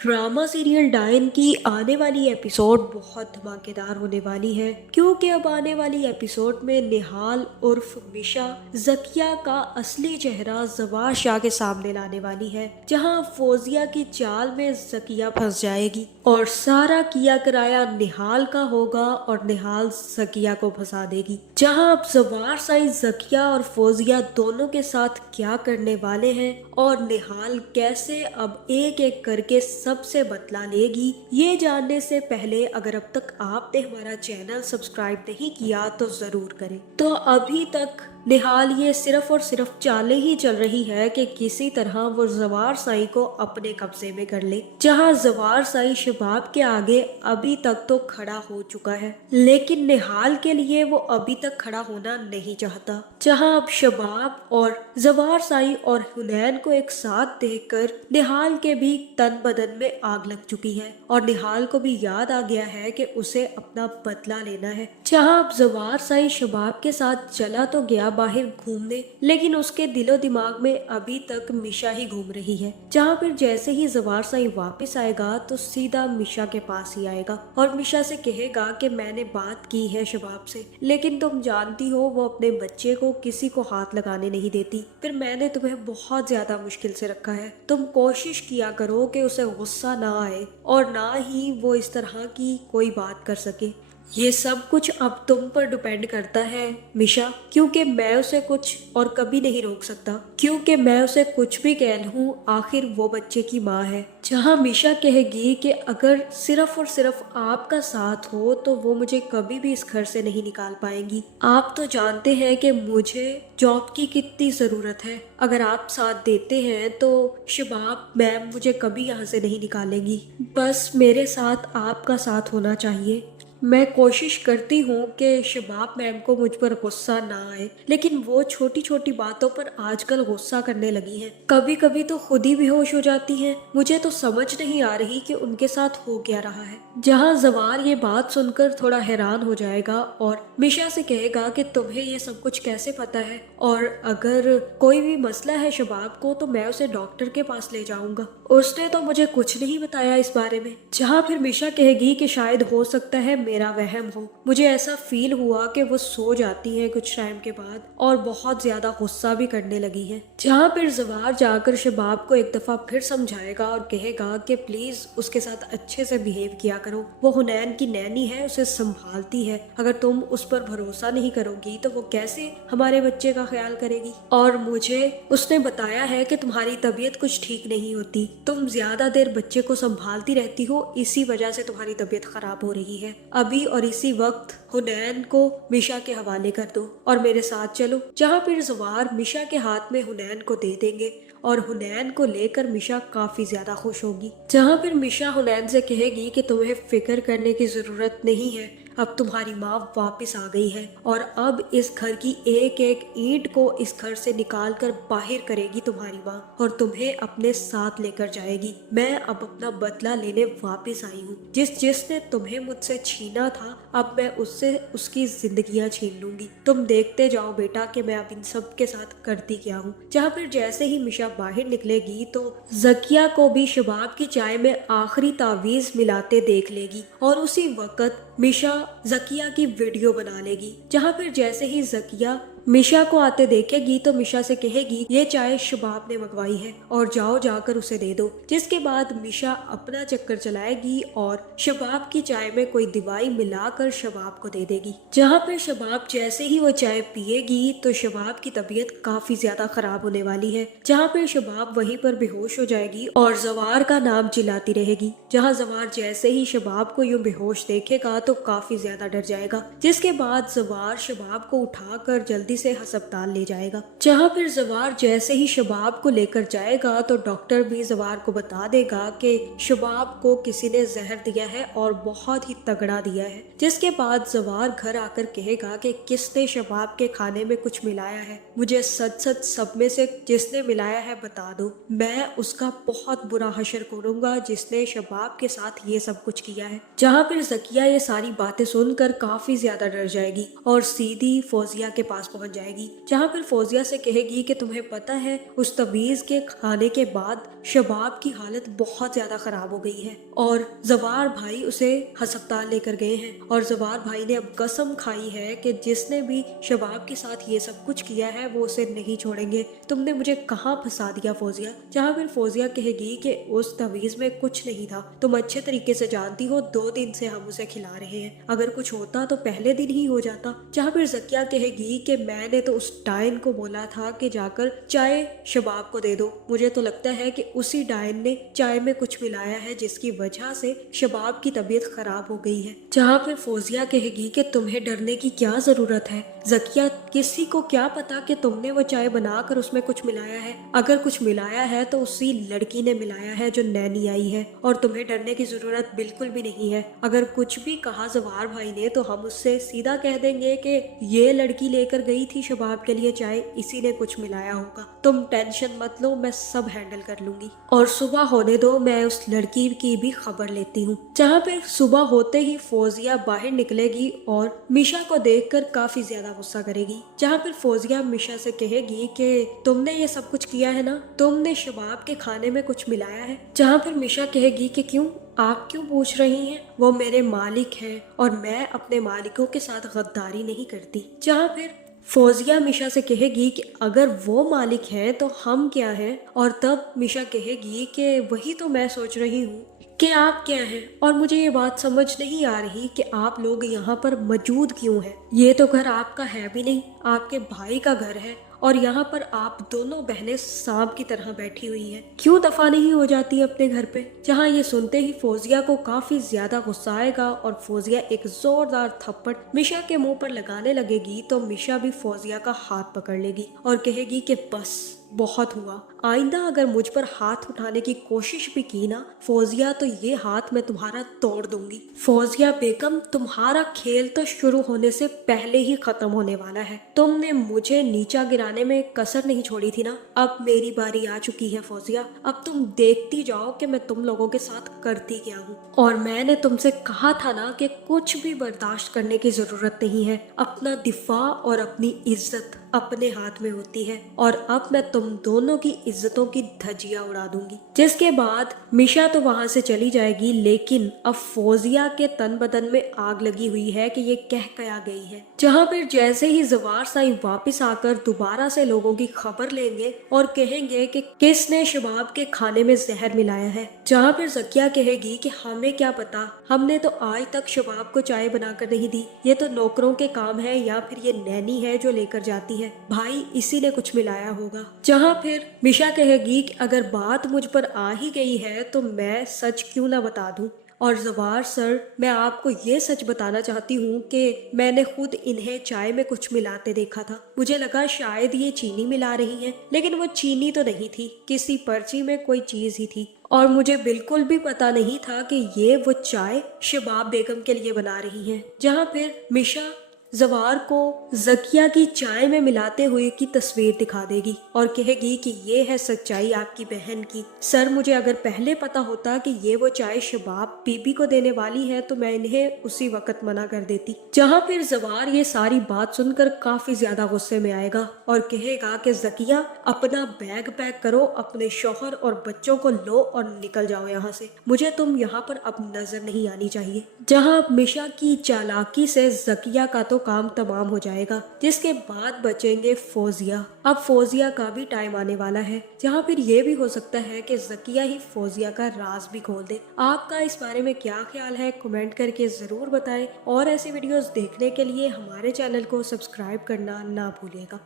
Drama serial डायन की आने वाली एपिसोड बहुत धमाकेदार होने वाली है, क्योंकि अब आने वाली एपिसोड में निहाल उर्फ मिशा जकिया का असली चेहरा जवार शाह के सामने लाने वाली है, जहां फौजिया की चाल में जकिया फंस जाएगी और सारा किया कराया निहाल का होगा और निहाल जकिया को फंसा देगी। जहां अब जवार साई जकिया और फौजिया दोनों के साथ क्या करने वाले हैं और निहाल कैसे अब एक एक करके सबसे बदला लेगी, ये जानने से पहले अगर अब तक आपने हमारा चैनल सब्सक्राइब नहीं किया तो जरूर करें। तो अभी तक निहाल ये सिर्फ और सिर्फ चाले ही चल रही है कि किसी तरह वो जवार साई को अपने कब्जे में कर ले, जहां जवार साई शबाब के आगे अभी तक तो खड़ा हो चुका है, लेकिन निहाल के लिए वो अभी तक खड़ा होना नहीं चाहता। जहां अब शबाब और जवार साई और हुनैन को एक साथ देखकर निहाल के भी तन बदन में आग लग चुकी है और निहाल को भी याद आ गया है कि उसे अपना बदला लेना है। जहां अब जवार साई शबाब के साथ चला तो गया बाहर घूमने, लेकिन उसके दिलो दिमाग में अभी तक मिशा ही घूम रही है। जहां फिर जैसे ही जवार साई वापस आएगा तो सीधा मिशा के पास ही आएगा और मिशा से कहेगा कि मैंने बात की है शबाब से, लेकिन तुम जानती हो वो अपने बच्चे को किसी को हाथ लगाने नहीं देती, फिर मैंने तुम्हें बहुत ज्यादा मुश्किल से रखा है। तुम कोशिश किया करो कि उसे गुस्सा ना आए और ना ही वो इस तरह की कोई बात कर सके। ये सब कुछ अब तुम पर डिपेंड करता है मिशा, क्योंकि मैं उसे कुछ और कभी नहीं रोक सकता, क्योंकि मैं उसे कुछ भी कह लूं आखिर वो बच्चे की माँ है। जहां मिशा कहेगी कि अगर सिर्फ और सिर्फ आपका साथ हो तो वो मुझे कभी भी इस घर से नहीं निकाल पाएंगी। आप तो जानते हैं कि मुझे जॉब की कितनी ज़रूरत है, अगर आप साथ देते हैं तो शबाब मैम मुझे कभी यहाँ से नहीं निकालेंगी। बस मेरे साथ आपका साथ होना चाहिए। मैं कोशिश करती हूँ कि शबाब मैम को मुझ पर गुस्सा ना आए, लेकिन वो छोटी छोटी बातों पर आजकल गुस्सा करने लगी हैं। कभी कभी तो खुद ही बेहोश हो जाती हैं। मुझे तो समझ नहीं आ रही कि उनके साथ हो क्या रहा है। जहाँ जवार ये बात सुनकर थोड़ा हैरान हो जाएगा और मिशा से कहेगा कि तुम्हें ये सब कुछ कैसे पता है, और अगर कोई भी मसला है शबाब को तो मैं उसे डॉक्टर के पास ले जाऊंगा, उसने तो मुझे कुछ नहीं बताया इस बारे में। जहाँ फिर मिशा कहेगी कि शायद हो सकता है मेरा वहम हो, मुझे ऐसा फील हुआ कि वो सो जाती है कुछ टाइम के बाद और बहुत ज्यादा गुस्सा भी करने लगी है। जहाँ फिर जवार जाकर शबाब को एक दफा फिर समझाएगा और कहेगा कि प्लीज उसके साथ अच्छे से बिहेव किया करो, वो हुनैन की नैनी है, उसे संभालती है, अगर तुम उस पर भरोसा नहीं करोगी तो वो कैसे हमारे बच्चे का ख्याल करेगी। और मुझे उसने बताया है कि तुम्हारी तबीयत कुछ ठीक नहीं होती, तुम ज्यादा देर बच्चे को संभालती रहती हो, इसी वजह से तुम्हारी तबीयत खराब हो रही है। अभी और इसी वक्त हुनैन को मिशा के हवाले कर दो और मेरे साथ चलो। जहाँ फिर जवार मिशा के हाथ में हुनैन को दे देंगे और हुनैन को लेकर मिशा काफी ज्यादा खुश होगी। जहाँ फिर मिशा हुनैन से कहेगी कि तुम्हें फिक्र करने की जरूरत नहीं है, अब तुम्हारी माँ वापस आ गई है और अब इस घर की एक एक ईंट को इस घर से निकाल कर बाहर करेगी तुम्हारी माँ और तुम्हें अपने साथ लेकर जाएगी। मैं अब अपना बदला लेने वापस आई हूँ। जिसने तुम्हें मुझसे छीना था अब मैं उससे उसकी जिंदगियां छीन लूंगी। तुम देखते जाओ बेटा कि मैं अब इन सब के साथ करती क्या हूँ। जहाँ फिर जैसे ही मिशा बाहर निकलेगी तो जकिया को भी शबाब की चाय में आखिरी तावीज मिलाते देख लेगी और उसी वक्त मिशा जकिया की वीडियो बना लेगी। जहाँ फिर जैसे ही जकिया मिशा को आते देखेगी तो मिशा से कहेगी ये चाय शबाब ने मंगवाई है और जाओ जाकर उसे दे दो। जिसके बाद मिशा अपना चक्कर चलाएगी और शबाब की चाय में कोई दवाई मिलाकर शबाब को दे देगी। जहाँ पर शबाब जैसे ही वो चाय पिएगी तो शबाब की तबीयत काफी ज्यादा खराब होने वाली है। जहाँ पर शबाब वहीं पर बेहोश हो जाएगी और जवार का नाम चिल्लाती रहेगी। जहाँ जवार जैसे ही शबाब को यूं बेहोश देखेगा तो काफी ज्यादा डर जाएगा। जिसके बाद जवार शबाब को उठाकर जल्दी से अस्पताल ले जाएगा। जहाँ फिर जवार जैसे ही शबाब को लेकर जाएगा तो डॉक्टर भी जवार को बता देगा कि शबाब को किसी ने जहर दिया है और बहुत ही तगड़ा दिया है। जिसके बाद जवार घर आकर कहेगा कि किसने शबाब के खाने में कुछ मिलाया है, मुझे सच सच सब में से जिसने मिलाया है बता दो, मैं उसका बहुत बुरा हशर करूंगा जिसने शबाब के साथ ये सब कुछ किया है। जहाँ फिर जकिया ये सारी बातें सुनकर काफी ज्यादा डर जाएगी और सीधी फौजिया के पास पहुंच पहुंच जाएगी, जहाँ फिर फौजिया से कहेगी कि तुम्हें पता है उस तवीज के खाने के बाद शबाब की हालत बहुत ज्यादा खराब हो गई है और जवार भाई उसे अस्पताल लेकर गए हैं और जवार भाई ने अब कसम खाई है कि जिसने भी शबाब के साथ ये सब कुछ किया है वो उसे नहीं छोड़ेंगे। तुमने मुझे कहाँ फंसा दिया फौजिया। जहाँ फिर फौजिया कहेगी कि उस तवीज में कुछ नहीं था, तुम अच्छे तरीके से जानती हो, 2 दिन से हम उसे खिला रहे हैं, अगर कुछ होता तो पहले दिन ही हो जाता। जहाँ फिर जकिया कहेगी कि मैंने तो उस डायन को बोला था कि जाकर चाय शबाब को दे दो, मुझे तो लगता है कि उसी डायन ने चाय में कुछ मिलाया है जिसकी वजह से शबाब की तबीयत खराब हो गई है। जहाँ फिर फौजिया कहेगी कि तुम्हें डरने की क्या जरूरत है जकिया, किसी को क्या पता कि तुमने वो चाय बनाकर उसमें कुछ मिलाया है, अगर कुछ मिलाया है तो उसी लड़की ने मिलाया है जो नैनी आई है और तुम्हें डरने की जरूरत बिल्कुल भी नहीं है। अगर कुछ भी कहा जवार भाई ने तो हम उससे सीधा कह देंगे कि ये लड़की लेकर गई थी शबाब के लिए चाय, इसी ने कुछ मिलाया होगा, तुम टेंशन मत लो, मैं सब हैंडल कर लूंगी और सुबह होने दो, मैं उस लड़की की भी खबर लेती हूँ। जहाँ फिर सुबह होते ही फौजिया बाहर निकलेगी और मिशा को देखकर काफी ज्यादा गुस्सा करेगी। जहाँ फिर फौजिया मिशा से कहेगी कि तुमने ये सब कुछ किया है ना, तुमने शबाब के खाने में कुछ मिलाया है। जहाँ फिर मिशा कहेगी कि क्यों, आप क्यों पूछ रही हैं, वो मेरे मालिक हैं और मैं अपने मालिकों के साथ गद्दारी नहीं करती। जहाँ फिर फौजिया मिशा से कहेगी कि अगर वो मालिक हैं तो हम क्या हैं, और तब मिशा कहेगी कि वही तो मैं सोच रही हूँ कि आप क्या हैं और मुझे ये बात समझ नहीं आ रही कि आप लोग यहाँ पर मौजूद क्यों हैं। ये तो घर आपका है भी नहीं, आपके भाई का घर है और यहाँ पर आप दोनों बहनें सांप की तरह बैठी हुई हैं, क्यों दफा नहीं हो जाती अपने घर पे। जहाँ ये सुनते ही फौजिया को काफी ज्यादा गुस्सा आएगा और फौजिया एक जोरदार थप्पड़ मिशा के मुंह पर लगाने लगेगी तो मिशा भी फौजिया का हाथ पकड़ लेगी और कहेगी कि बस बहुत हुआ, आइंदा अगर मुझ पर हाथ उठाने की कोशिश भी की ना फौजिया तो ये हाथ मैं तुम्हारा तोड़ दूंगी। फौजिया बेगम, तुम्हारा खेल तो शुरू होने से पहले ही खत्म होने वाला है, तुमने मुझे नीचा गिराने में कसर नहीं छोड़ी थी ना, अब मेरी बारी आ चुकी है फौजिया, अब तुम देखती जाओ कि मैं तुम लोगों के साथ करती क्या हूँ। और मैंने तुमसे कहा था ना कि कुछ भी बर्दाश्त करने की जरूरत नहीं है, अपना दिफा और अपनी इज्जत अपने हाथ में होती है और अब मैं तुम दोनों की इज्जतों की धज्जियां उड़ा दूंगी। जिसके बाद मिशा तो वहां से चली जाएगी, लेकिन अब फौजिया के तन बदन में आग लगी हुई है कि ये कह क्या गई है। जहां फिर जैसे ही जवार साईं वापस आकर दोबारा से लोगों की खबर लेंगे और कहेंगे कि किसने शबाब के खाने में जहर मिलाया है। जहां फिर जकिया कहेगी कि हमें क्या पता, हमने तो आज तक शबाब को चाय बनाकर नहीं दी, ये तो नौकरों के काम है या फिर ये नैनी है जो लेकर जाती है, भाई इसी ने कुछ मिलाया होगा। जहाँ फिर मिशा कहेगी कि अगर बात मुझ पर आ ही गई है तो मैं सच क्यों ना बता दूं। और जवार सर, मैं आपको ये सच बताना चाहती हूँ कि मैंने खुद इन्हें चाय में कुछ मिलाते देखा था, मुझे लगा शायद ये चीनी मिला रही हैं, लेकिन वो चीनी तो नहीं थी, किसी पर्ची में कोई चीज ही थी और मुझे बिल्कुल भी पता नहीं था कि ये वो चाय शबाब बेगम के लिए बना रही हैं। जहाँ फिर मिशा जवार को जकिया की चाय में मिलाते हुए की तस्वीर दिखा देगी और कहेगी कि ये है सच्चाई आपकी बहन की। सर, मुझे अगर पहले पता होता कि ये वो चाय शबाब बीबी को देने वाली है तो मैं इन्हें उसी वक्त मना कर देती। जहाँ फिर जवार ये सारी बात सुनकर काफी ज्यादा गुस्से में आएगा और कहेगा कि जकिया, अपना बैग पैक करो, अपने शौहर और बच्चों को लो और निकल जाओ यहाँ से, मुझे तुम यहाँ पर अब नजर नहीं आनी चाहिए। जहाँ मिशा की चालाकी से जकिया का तो काम तमाम हो जाएगा, जिसके बाद बचेंगे फौजिया। अब फौजिया का भी टाइम आने वाला है, जहाँ फिर ये भी हो सकता है कि जकिया ही फौजिया का राज भी खोल दे। आपका इस बारे में क्या ख्याल है, कमेंट करके जरूर बताएं और ऐसी वीडियोस देखने के लिए हमारे चैनल को सब्सक्राइब करना ना भूलिएगा।